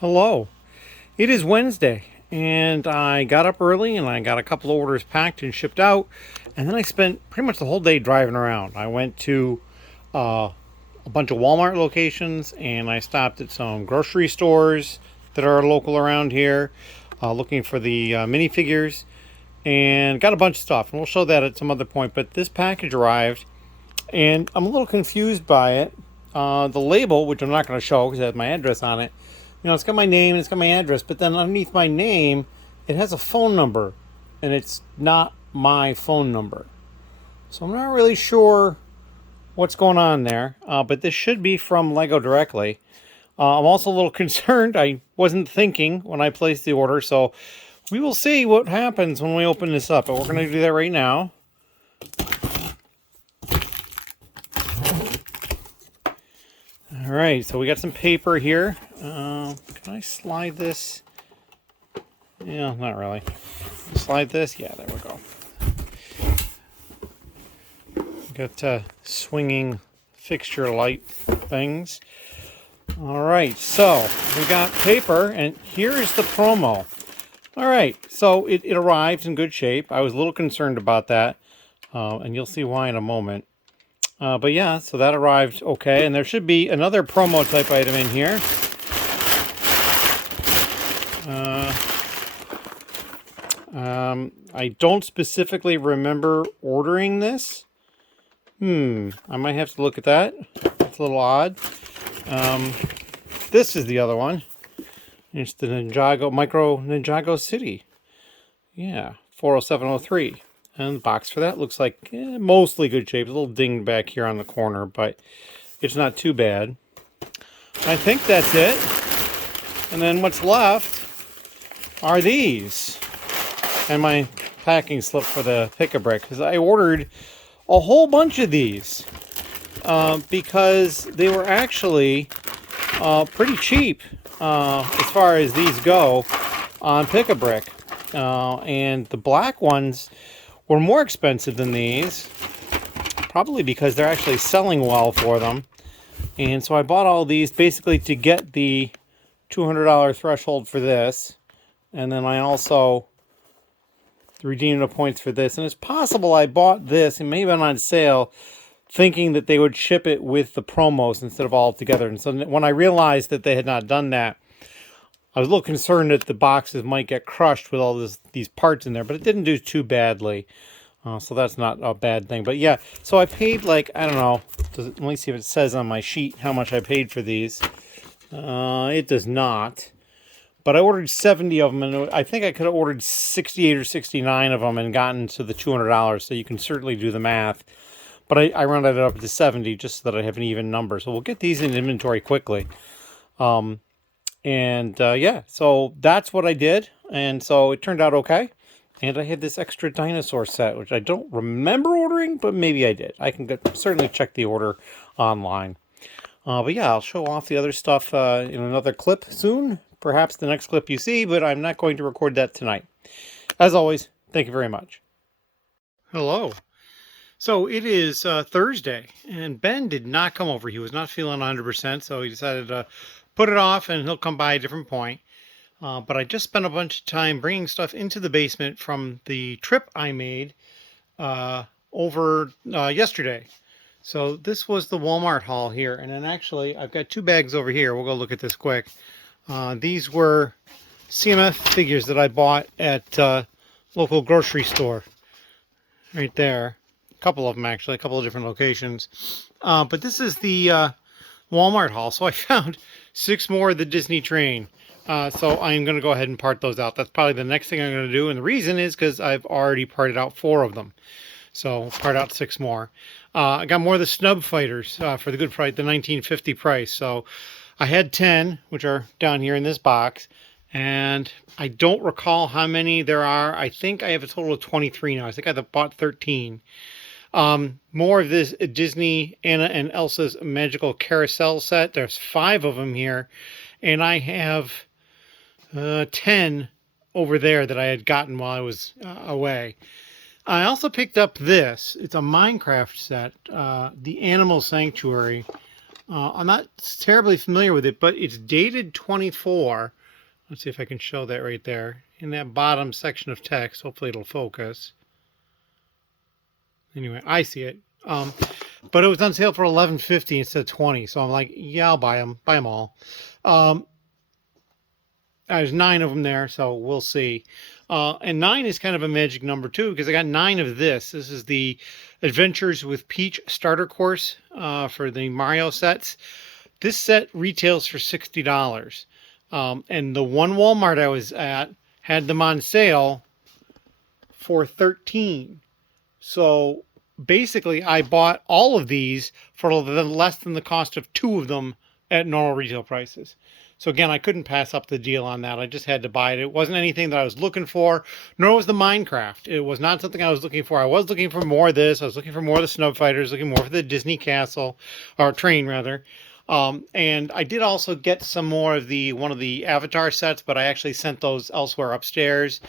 Hello. It is Wednesday, and I got up early and I got a couple of orders packed and shipped out, and then I spent pretty much the whole day driving around. I went to a bunch of Walmart locations and I stopped at some grocery stores that are local around here, looking for the minifigures, and got a bunch of stuff. And we'll show that at some other point. But this package arrived, and I'm a little confused by it. The label, which I'm not going to show because it has my address on it, it's got my name and it's got my address, but then underneath my name, it has a phone number, and it's not my phone number. So I'm not really sure what's going on there, but this should be from Lego directly. I'm also a little concerned. I wasn't thinking when I placed the order, so we will see what happens when we open this up. But we're going to do that right now. All right, so we got some paper here. Can I slide this? Yeah, not really. Slide this? Yeah, there we go. Got swinging fixture light things. All right, so we got paper, and here is the promo. All right, so it arrived in good shape. I was a little concerned about that, and you'll see why in a moment. But yeah, so that arrived okay, and there should be another promo type item in here. I don't specifically remember ordering this. I might have to look at that. It's a little odd. This is the other one. It's the Micro Ninjago City. Yeah, 40703. And the box for that looks like mostly good shape. A little dinged back here on the corner, but it's not too bad. I think that's it. And then what's left are these. And my packing slip for the pick-a-brick. Because I ordered a whole bunch of these. Because they were actually pretty cheap as far as these go on pick-a-brick. And the black ones were more expensive than these, probably because they're actually selling well for them. And so I bought all these basically to get the $200 threshold for this, and then I also redeemed the points for this. And it's possible I bought this, it may have been on sale, thinking that they would ship it with the promos instead of all together. And so when I realized that they had not done that, I was a little concerned that the boxes might get crushed with all these parts in there, but it didn't do too badly. So that's not a bad thing. But yeah, so I paid like, I don't know, let me see if it says on my sheet how much I paid for these. It does not. But I ordered 70 of them, and I think I could have ordered 68 or 69 of them and gotten to the $200, so you can certainly do the math. But I rounded it up to 70 just so that I have an even number. So we'll get these in inventory quickly. Yeah, so that's what I did, and so it turned out okay. And I had this extra dinosaur set, which I don't remember ordering, but maybe I did. I can certainly check the order online. But yeah, I'll show off the other stuff in another clip soon, perhaps the next clip you see, but I'm not going to record that tonight. As always, thank you very much. Hello. So it is Thursday, and Ben did not come over. He was not feeling 100%, so he decided to put it off, and he'll come by a different point. But I just spent a bunch of time bringing stuff into the basement from the trip I made over yesterday. So this was the Walmart haul here. And then actually, I've got two bags over here. We'll go look at this quick. These were CMF figures that I bought at local grocery store. Right there. A couple of them, actually. A couple of different locations. But this is the Walmart haul. So I found 6 more of the Disney train. So I'm going to go ahead and part those out. That's probably the next thing I'm going to do. And the reason is because I've already parted out 4 of them. So I'll part out 6 more. I got more of the snub fighters for the good price, the 1950 price. So I had 10, which are down here in this box. And I don't recall how many there are. I think I have a total of 23 now. I think I bought 13. More of this Disney Anna and Elsa's Magical Carousel set. There's 5 of them here. And I have 10 over there that I had gotten while I was away. I also picked up this. It's a Minecraft set, the Animal Sanctuary. I'm not terribly familiar with it, but it's dated 24. Let's see if I can show that right there in that bottom section of text. Hopefully it'll focus. Anyway, I see it. But it was on sale for $11.50 instead of $20. So I'm like, yeah, I'll buy them. Buy them all. There's 9 of them there, so we'll see. And 9 is kind of a magic number too, because I got 9 of this. This is the Adventures with Peach starter course for the Mario sets. This set retails for $60. And the one Walmart I was at had them on sale for $13. So basically, I bought all of these for less than the cost of 2 of them at normal retail prices. So again, I couldn't pass up the deal on that. I just had to buy it. It wasn't anything that I was looking for, nor was the Minecraft. It was not something I was looking for. I was looking for more of this. I was looking for more of the Snub Fighters, looking more for the Disney Castle, or train rather. And I did also get some more of one of the Avatar sets, but I actually sent those elsewhere upstairs.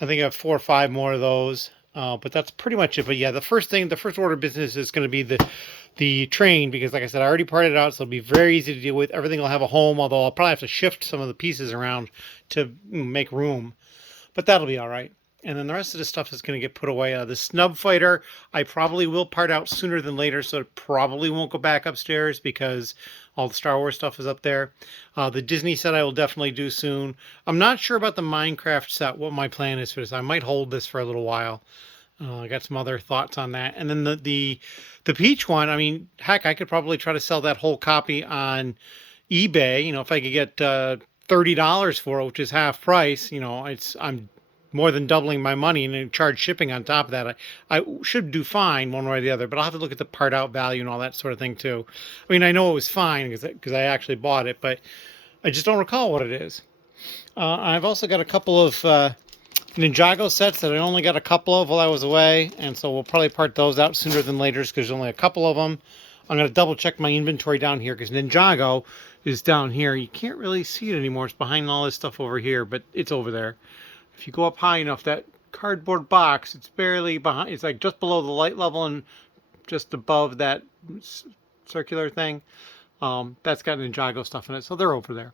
I think I have 4 or 5 more of those. But that's pretty much it. But yeah, the first order of business is going to be the train, because like I said, I already parted it out, so it'll be very easy to deal with. Everything will have a home, although I'll probably have to shift some of the pieces around to make room. But that'll be all right. And then the rest of the stuff is going to get put away. The Snub Fighter, I probably will part out sooner than later, so it probably won't go back upstairs because all the Star Wars stuff is up there. The Disney set I will definitely do soon. I'm not sure about the Minecraft set, what my plan is for this. I might hold this for a little while. I got some other thoughts on that. And then the Peach one, I mean, heck, I could probably try to sell that whole copy on eBay. You know, if I could get $30 for it, which is half price, you know, I'm more than doubling my money and then charge shipping on top of that. I should do fine one way or the other, but I'll have to look at the part out value and all that sort of thing too. I mean, I know it was fine because I actually bought it, but I just don't recall what it is. I've also got a couple of Ninjago sets that I only got a couple of while I was away, and so we'll probably part those out sooner than later because there's only a couple of them. I'm going to double check my inventory down here because Ninjago is down here. You can't really see it anymore. It's behind all this stuff over here, but it's over there. If you go up high enough, that cardboard box, it's barely behind. It's like just below the light level and just above that circular thing. That's got Ninjago stuff in it, so they're over there.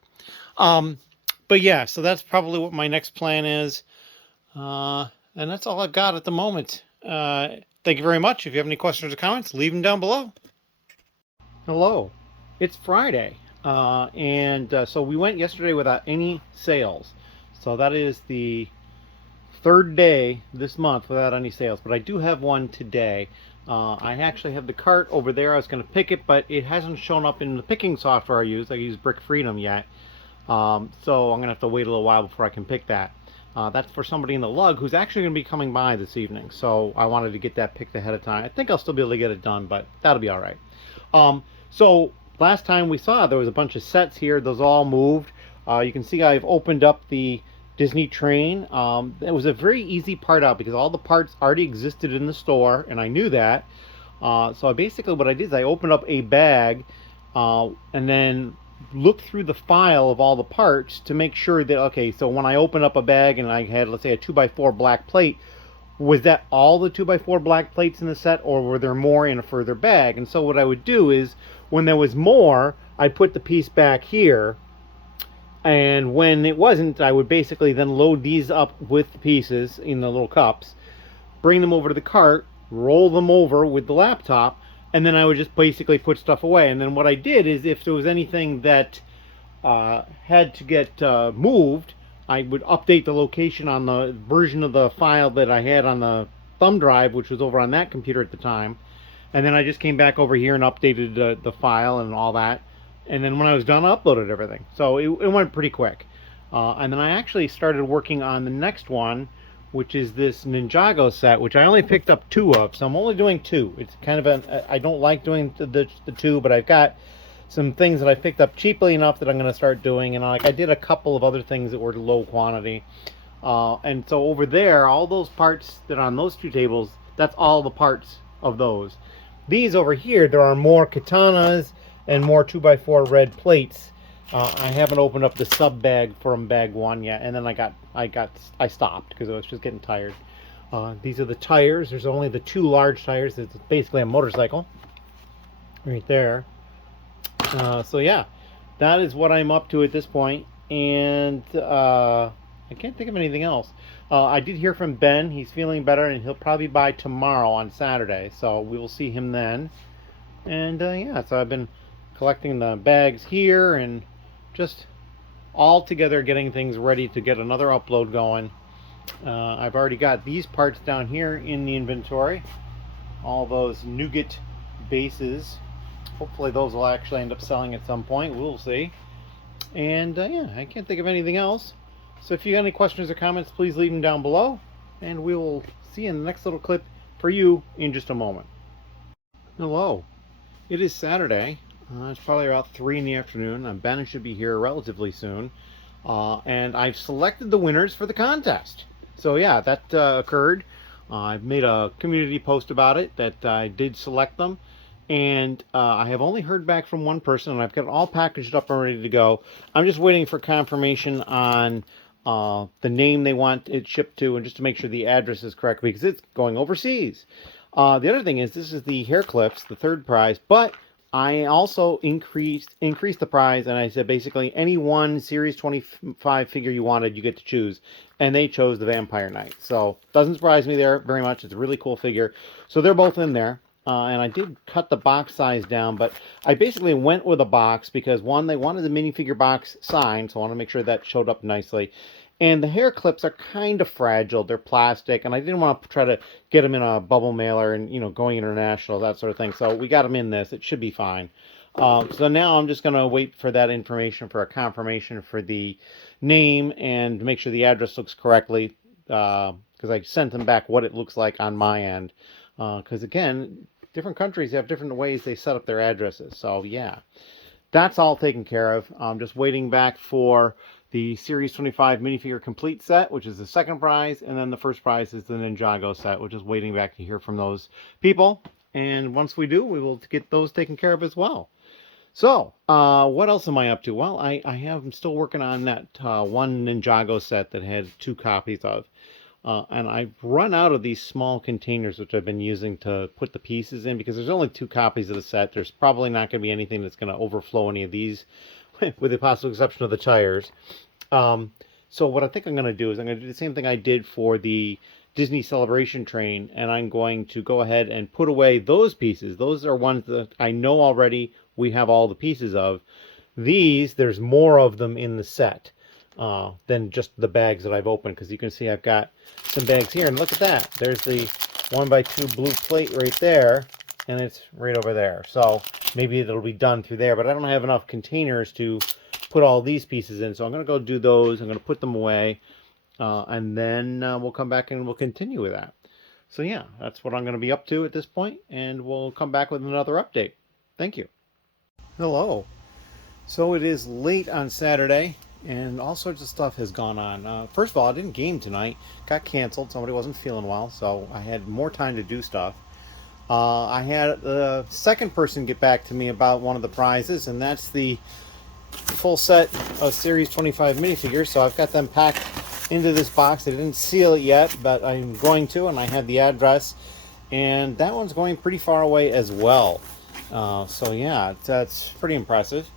But yeah, so that's probably what my next plan is. And that's all I've got at the moment. Thank you very much. If you have any questions or comments, leave them down below. Hello. It's Friday. So we went yesterday without any sales. So that is the 3rd day this month without any sales. But I do have one today. I actually have the cart over there. I was going to pick it, but it hasn't shown up in the picking software I use. I use Brick Freedom yet. So I'm going to have to wait a little while before I can pick that. That's for somebody in the lug who's actually going to be coming by this evening. So I wanted to get that picked ahead of time. I think I'll still be able to get it done, but that'll be all right. So last time we saw, there was a bunch of sets here. Those all moved. You can see I've opened up the Disney train. It was a very easy part out because all the parts already existed in the store, and I knew that. So basically what I did is I opened up a bag and then look through the file of all the parts to make sure that, okay, so when I open up a bag and I had, let's say, a 2x4 black plate, was that all the 2x4 black plates in the set, or were there more in a further bag? And so what I would do is, when there was more, I'd put the piece back here, and when it wasn't, I would basically then load these up with the pieces in the little cups, bring them over to the cart, roll them over with the laptop, and then I would just basically put stuff away. And then what I did is, if there was anything that had to get moved, I would update the location on the version of the file that I had on the thumb drive, which was over on that computer at the time. And then I just came back over here and updated the file and all that. And then when I was done, I uploaded everything. So it went pretty quick. And then I actually started working on the next one, which is this Ninjago set, which I only picked up 2 of, so I'm only doing 2. It's kind of I don't like doing the 2, but I've got some things that I picked up cheaply enough that I'm going to start doing, and I did a couple of other things that were low quantity. And so over there, all those parts that are on those 2 tables, that's all the parts of those. These over here, there are more katanas and more 2x4 red plates. I haven't opened up the sub bag from bag 1 yet, and then I stopped because I was just getting tired. These are the tires. There's only the 2 large tires. It's basically a motorcycle right there. So yeah, that is what I'm up to at this point, and I can't think of anything else. I did hear from Ben. He's feeling better, and he'll probably by tomorrow on Saturday. So we will see him then. And yeah, so I've been collecting the bags here and just all together getting things ready to get another upload going. I've already got these parts down here in the inventory. All those nougat bases. Hopefully those will actually end up selling at some point. We'll see. And yeah, I can't think of anything else. So if you got any questions or comments, please leave them down below. And we will see you in the next little clip for you in just a moment. Hello. It is Saturday. It's probably about 3 in the afternoon. Ben should be here relatively soon. And I've selected the winners for the contest. So yeah, that occurred. I've made a community post about it that I did select them. And I have only heard back from one person, and I've got it all packaged up and ready to go. I'm just waiting for confirmation on the name they want it shipped to, and just to make sure the address is correct, because it's going overseas. The other thing is, this is the hair clips, the third prize, but I also increased the prize, and I said basically any one Series 25 figure you wanted, you get to choose. And they chose the Vampire Knight. So, doesn't surprise me there very much. It's a really cool figure. So, they're both in there. And I did cut the box size down, but I basically went with a box because, one, they wanted the minifigure box signed, so I want to make sure that showed up nicely. And the hair clips are kind of fragile. They're plastic, and I didn't want to try to get them in a bubble mailer and, you know, going international, that sort of thing. So we got them in this. It should be fine. So now I'm just going to wait for that information for a confirmation for the name and make sure the address looks correctly, because I sent them back what it looks like on my end. Because, again, different countries have different ways they set up their addresses. So, yeah, that's all taken care of. I'm just waiting back for the Series 25 minifigure complete set, which is the second prize, and then the first prize is the Ninjago set, which is waiting back to hear from those people. And once we do, we will get those taken care of as well. So, what else am I up to? Well, I'm still working on that one Ninjago set that had 2 copies of. And I've run out of these small containers, which I've been using to put the pieces in, because there's only 2 copies of the set. There's probably not going to be anything that's going to overflow any of these, with the possible exception of the tires. So what I think I'm going to do is I'm going to do the same thing I did for the Disney Celebration train, and I'm going to go ahead and put away those pieces. Those are ones that I know already we have all the pieces of. These, there's more of them in the set than just the bags that I've opened, because you can see I've got some bags here, and look at that. There's the 1x2 blue plate right there, and it's right over there. So maybe it'll be done through there, but I don't have enough containers to put all these pieces in. So I'm going to go do those. I'm going to put them away, and then we'll come back and we'll continue with that. So yeah, that's what I'm going to be up to at this point, and we'll come back with another update. Thank you. Hello. So it is late on Saturday, and all sorts of stuff has gone on. First of all, I didn't game tonight. Got canceled. Somebody wasn't feeling well, so I had more time to do stuff. I had the second person get back to me about one of the prizes, and that's the full set of Series 25 minifigures. So I've got them packed into this box. I didn't seal it yet, but I'm going to, and I had the address, and that one's going pretty far away as well. So yeah, that's pretty impressive.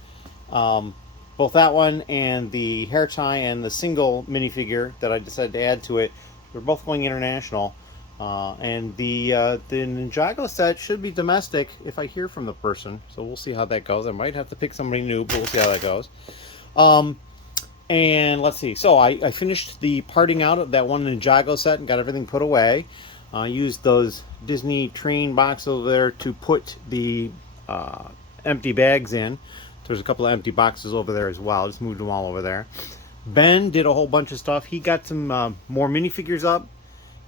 Both that one and the hair tie and the single minifigure that I decided to add to it, they're both going international. And the Ninjago set should be domestic if I hear from the person. So we'll see how that goes. I might have to pick somebody new, but we'll see how that goes. And let's see. So I finished the parting out of that one Ninjago set and got everything put away. I used those Disney train boxes over there to put the empty bags in. There's a couple of empty boxes over there as well. I just moved them all over there. Ben did a whole bunch of stuff. He got some more minifigures up.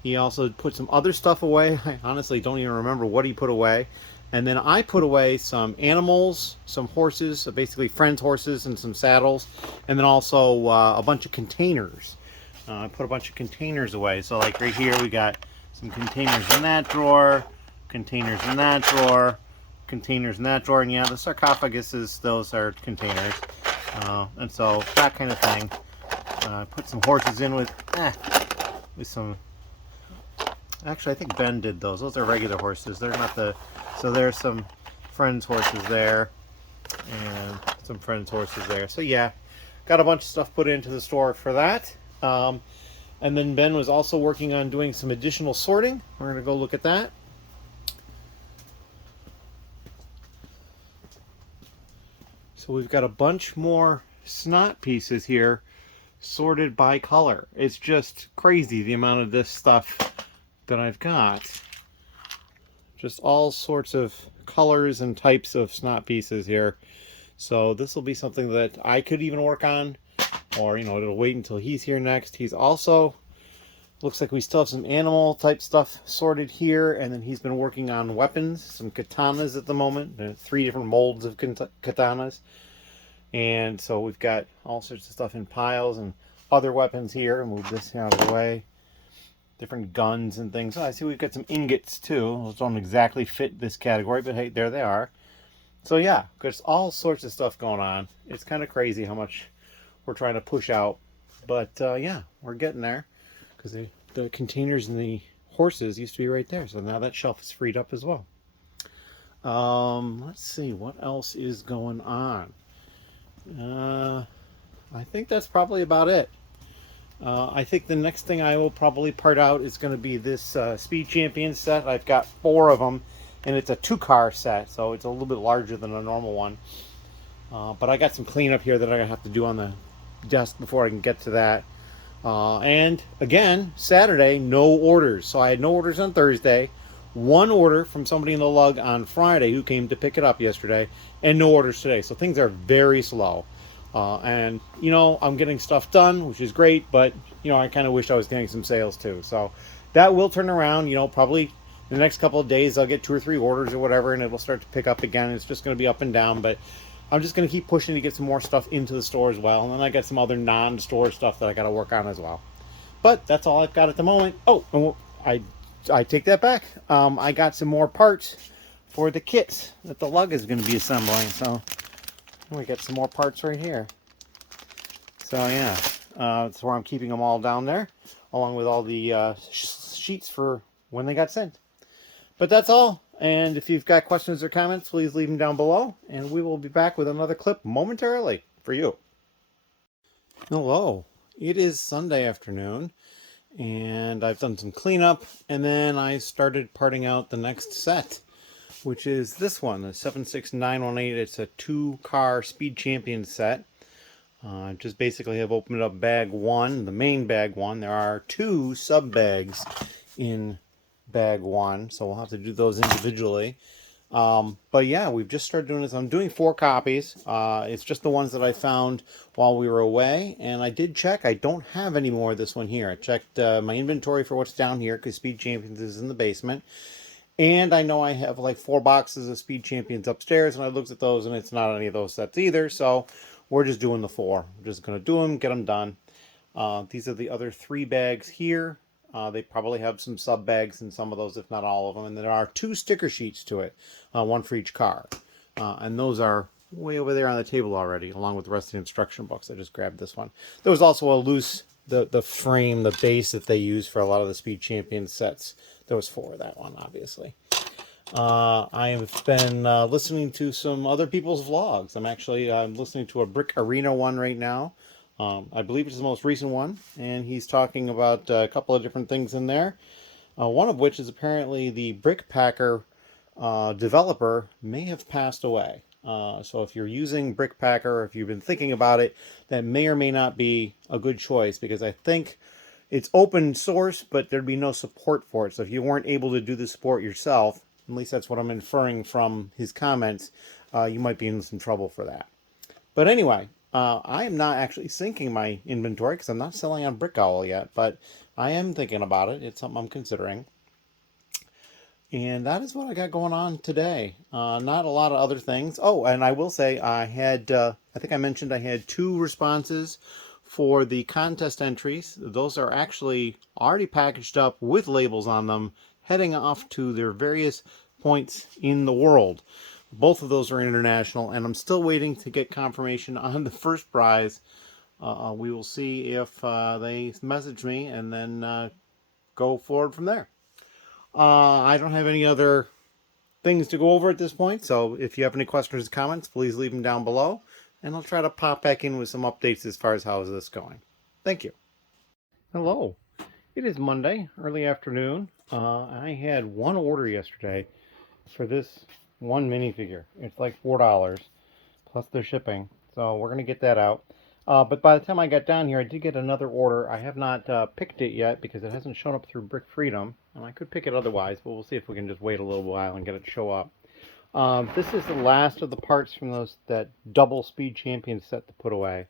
He also put some other stuff away. I honestly don't even remember what he put away. And then I put away some animals, some horses, basically friends' horses and some saddles. And then also a bunch of containers. I put a bunch of containers away. So like right here we got some containers in that drawer, containers in that drawer, containers in that drawer. And yeah, the sarcophaguses, those are containers. And so that kind of thing. Put some horses in with some... Actually, I think Ben did those. Those are regular horses. They're not the... So there's some friends' horses there. and some friends' horses there. So yeah, got a bunch of stuff put into the store for that. And then Ben was also working on doing some additional sorting. We're going to go look at that. So we've got a bunch more snot pieces here sorted by color. It's just crazy the amount of this stuff that I've got. Just all sorts of colors and types of snot pieces here. So this will be something that I could even work on, or it'll wait until he's here next. He's also, looks like we still have some animal type stuff sorted here, and then he's been working on weapons, some katanas at the moment. There are 3 different molds of katanas. And so we've got all sorts of stuff in piles and other weapons here. Move this out of the way. Different guns and things. Oh, I see we've got some ingots too. Those don't exactly fit this category, but hey, there they are. So yeah, there's all sorts of stuff going on. It's kind of crazy how much we're trying to push out. But yeah, we're getting there. Because the containers and the horses used to be right there. So now that shelf is freed up as well. Let's see, what else is going on? I think that's probably about it. I think the next thing I will probably part out is going to be this Speed Champion set. I've got 4 of them, and it's a 2-car set, so it's a little bit larger than a normal one. But I got some cleanup here that I have to do on the desk before I can get to that. And again, Saturday, no orders. So I had no orders on Thursday. 1 order from somebody in the lug on Friday who came to pick it up yesterday, and no orders today. So things are very slow. And I'm getting stuff done, which is great, but I kind of wish I was getting some sales too. So that will turn around. Probably the next couple of days I'll get 2 or 3 orders or whatever, and it will start to pick up again. It's just going to be up and down, but I'm just going to keep pushing to get some more stuff into the store as well. And then I got some other non-store stuff that I got to work on as well. But that's all I've got at the moment. Oh, I take that back. I got some more parts for the kits that the lug is going to be assembling. So we got some more parts right here. So yeah, that's where I'm keeping them all down there, along with all the sheets for when they got sent. But that's all. And if you've got questions or comments, please leave them down below. And we will be back with another clip momentarily for you. Hello. It is Sunday afternoon, and I've done some cleanup, and then I started parting out the next set, which is this one, the 76918. It's a 2-car Speed Champion set. Just basically have opened up bag 1, the main bag 1. There are 2 sub bags in bag 1, so we'll have to do those individually. But yeah, we've just started doing this. I'm doing 4 copies. It's just the ones that I found while we were away, and I did check. I don't have any more of this one here. I checked my inventory for what's down here, because Speed Champions is in the basement. And I know I have like 4 boxes of Speed Champions upstairs, and I looked at those, and it's not any of those sets either, so we're just doing the 4. We're just going to do them, get them done. These are the other 3 bags here. They probably have some sub bags in some of those, if not all of them. And there are 2 sticker sheets to it, 1 for each car. And those are way over there on the table already, along with the rest of the instruction books. I just grabbed this one. There was also a loose, the frame, the base that they use for a lot of the Speed Champion sets. There was 4 of that one, obviously. I have been listening to some other people's vlogs. I'm listening to a Brick Arena one right now. I believe it's the most recent one, and he's talking about a couple of different things in there. One of which is apparently the Brick Packer developer may have passed away. So if you're using Brick Packer, if you've been thinking about it, that may or may not be a good choice, because I think it's open source, but there'd be no support for it. So if you weren't able to do the support yourself, at least that's what I'm inferring from his comments, you might be in some trouble for that. But anyway, I am not actually syncing my inventory because I'm not selling on Brick Owl yet, but I am thinking about it. It's something I'm considering. And that is what I got going on today. Not a lot of other things. Oh, and I will say I had, I think I mentioned I had 2 responses for the contest entries. Those are actually already packaged up with labels on them, heading off to their various points in the world. Both of those are international, and I'm still waiting to get confirmation on the first prize. We will see if they message me, and then go forward from there. I don't have any other things to go over at this point. So if you have any questions or comments, please leave them down below. And I'll try to pop back in with some updates as far as how is this going. Thank you. Hello. It is Monday, early afternoon. I had one order yesterday for this one minifigure. It's like $4 plus their shipping. So we're going to get that out. But by the time I got down here, I did get another order. I have not picked it yet because it hasn't shown up through Brick Freedom. And I could pick it otherwise, but we'll see if we can just wait a little while and get it to show up. This is the last of the parts from that double Speed Champion set to put away.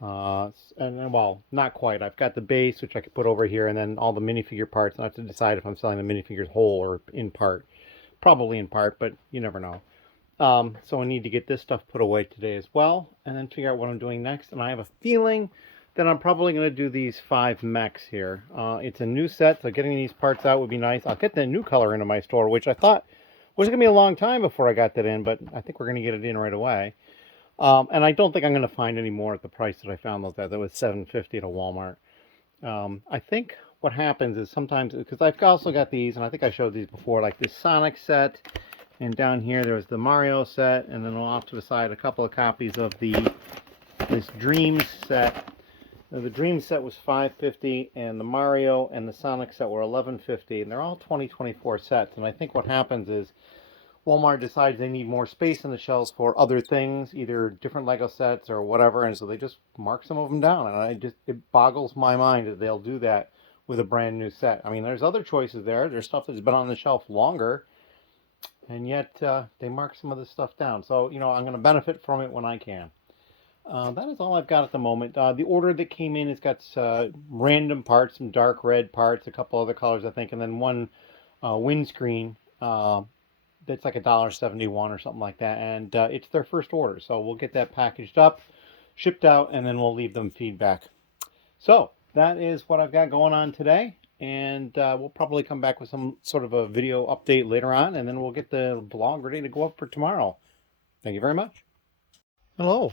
And well, not quite. I've got the base, which I could put over here, and then all the minifigure parts. And I have to decide if I'm selling the minifigures whole or in part. Probably in part, but you never know. So I need to get this stuff put away today as well, and then figure out what I'm doing next. And I have a feeling that I'm probably going to do these 5 mechs here. It's a new set, so getting these parts out would be nice. I'll get the new color into my store, which I thought was going to be a long time before I got that in, but I think we're going to get it in right away. And I don't think I'm going to find any more at the price that I found those at. That was $7.50 at a Walmart. I think what happens is sometimes, because I've also got these, and I think I showed these before, like this Sonic set, and down here there was the Mario set, and then off to the side a couple of copies of this Dreams set. The Dreams set was $5.50, and the Mario and the Sonic set were $11.50, and they're all 2024 sets. And I think what happens is Walmart decides they need more space on the shelves for other things, either different Lego sets or whatever, and so they just mark some of them down. And it boggles my mind that they'll do that with a brand new set. I mean, there's other choices there. There's stuff that's been on the shelf longer, and yet they mark some of this stuff down. So, you know, I'm going to benefit from it when I can. That is all I've got at the moment. The order that came in has got random parts, some dark red parts, a couple other colors, I think, and then one windscreen that's like $1.71 or something like that. And it's their first order. So we'll get that packaged up, shipped out, and then we'll leave them feedback. So that is what I've got going on today. And we'll probably come back with some sort of a video update later on, and then we'll get the vlog ready to go up for tomorrow. Thank you very much. Hello.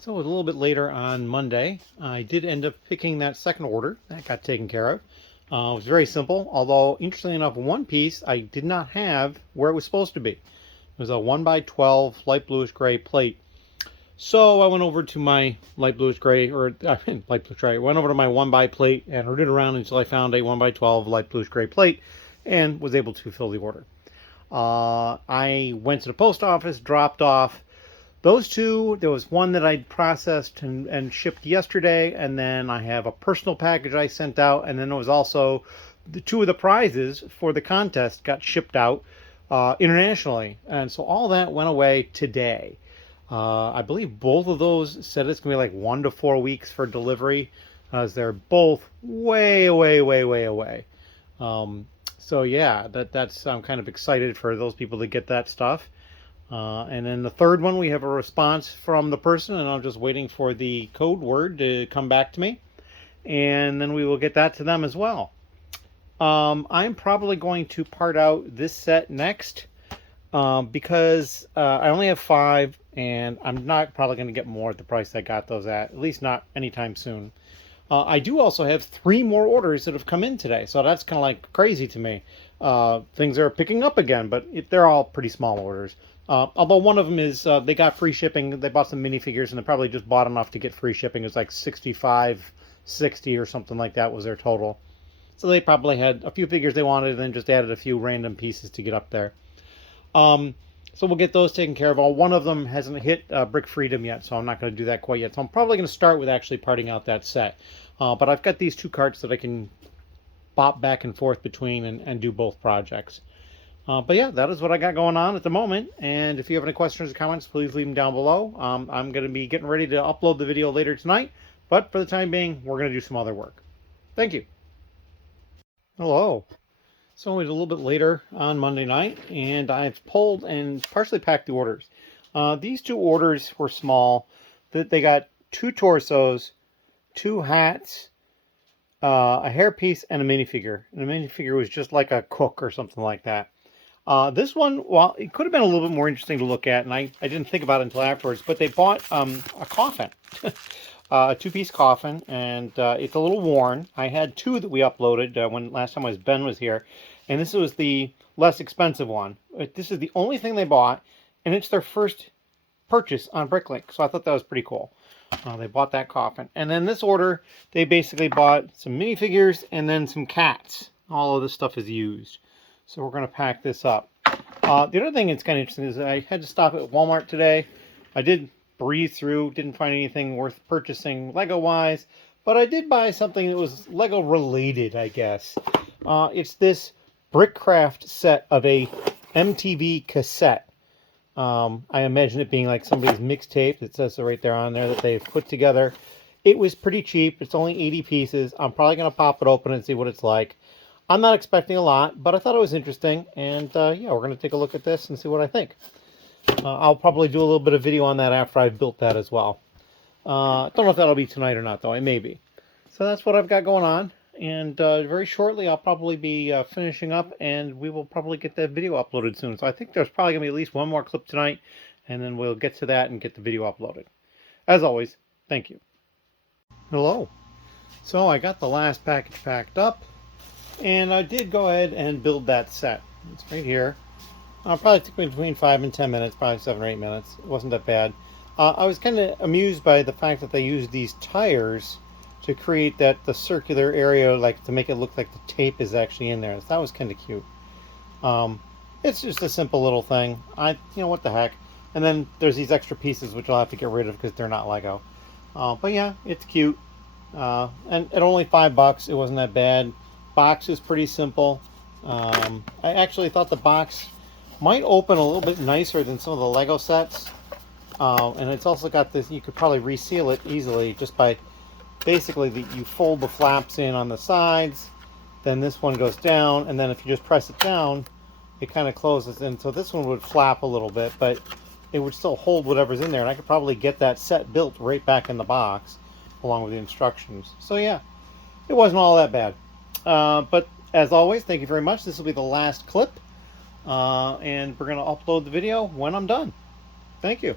So it was a little bit later on Monday. I did end up picking that second order. That got taken care of. It was very simple, although interestingly enough, one piece I did not have where it was supposed to be. It was a 1x12 light bluish gray plate. So I went over to my light bluish gray, light bluish gray. I went over to my 1x plate and rooted around until I found a 1x12 light bluish gray plate and was able to fill the order. I went to the post office, dropped off those two. There was one that I processed and shipped yesterday, and then I have a personal package I sent out, and then there was also the 2 of the prizes for the contest got shipped out internationally, and so all that went away today. I believe both of those said it's going to be like 1 to 4 weeks for delivery, as they're both way away. So yeah, that's I'm kind of excited for those people to get that stuff. And then the third one, we have a response from the person, and I'm just waiting for the code word to come back to me, and then we will get that to them as well. I'm probably going to part out this set next. Because I only have 5, and I'm not probably going to get more at the price I got those at least not anytime soon. I do also have 3 more orders that have come in today, so that's kind of like crazy to me. Things are picking up again, but they're all pretty small orders. Although one of them is they got free shipping. They bought some minifigures, and they probably just bought enough to get free shipping. It was like $65.60 or something like that was their total. So they probably had a few figures they wanted, and then just added a few random pieces to get up there. So we'll get those taken care of. One of them hasn't hit Brick Freedom yet, so I'm not going to do that quite yet. So I'm probably going to start with actually parting out that set. But I've got these 2 carts that I can pop back and forth between and do both projects. But yeah, that is what I got going on at the moment. And if you have any questions or comments, please leave them down below. I'm going to be getting ready to upload the video later tonight. But for the time being, we're going to do some other work. Thank you. Hello. So it was a little bit later on Monday night, and I've pulled and partially packed the orders. These 2 orders were small. They got 2 torsos, 2 hats, a hairpiece, and a minifigure. And the minifigure was just like a cook or something like that. This one, well, it could have been a little bit more interesting to look at, and I didn't think about it until afterwards, but they bought a coffin. A 2-piece coffin, and it's a little worn. I had 2 that we uploaded when last time Ben was here, and this was the less expensive one. This is the only thing they bought, and it's their first purchase on Bricklink, so I thought that was pretty cool. They bought that coffin. And then this order, they basically bought some minifigures and then some cats. All of this stuff is used. So we're going to pack this up. The other thing that's kind of interesting is I had to stop at Walmart today. I did breeze through, didn't find anything worth purchasing Lego-wise, but I did buy something that was Lego-related, I guess. It's this Brickcraft set of a MTV cassette. I imagine it being like somebody's mixtape. It says right there on there that they've put together. It was pretty cheap. It's only 80 pieces. I'm probably going to pop it open and see what it's like. I'm not expecting a lot, but I thought it was interesting. And yeah, we're going to take a look at this and see what I think. I'll probably do a little bit of video on that after I've built that as well. Don't know if that'll be tonight or not, though. It may be. So that's what I've got going on. And very shortly, I'll probably be finishing up, and we will probably get that video uploaded soon. So I think there's probably going to be at least one more clip tonight, and then we'll get to that and get the video uploaded. As always, thank you. Hello. So I got the last package packed up, and I did go ahead and build that set. It's right here. Probably took me between 5 and 10 minutes, probably 7 or 8 minutes. It wasn't that bad. I was kind of amused by the fact that they used these tires to create the circular area, like to make it look like the tape is actually in there. That was kind of cute. It's just a simple little thing. You know, what the heck. And then there's these extra pieces which I'll have to get rid of because they're not Lego. But yeah, it's cute. And at only $5, it wasn't that bad. Box is pretty simple. I actually thought the box might open a little bit nicer than some of the Lego sets. And it's also got this, you could probably reseal it easily just by basically you fold the flaps in on the sides, then this one goes down, and then if you just press it down, it kind of closes in. So this one would flap a little bit, but it would still hold whatever's in there, and I could probably get that set built right back in the box along with the instructions. So yeah, it wasn't all that bad. But as always, thank you very much. This will be the last clip, and we're going to upload the video when I'm done. Thank you.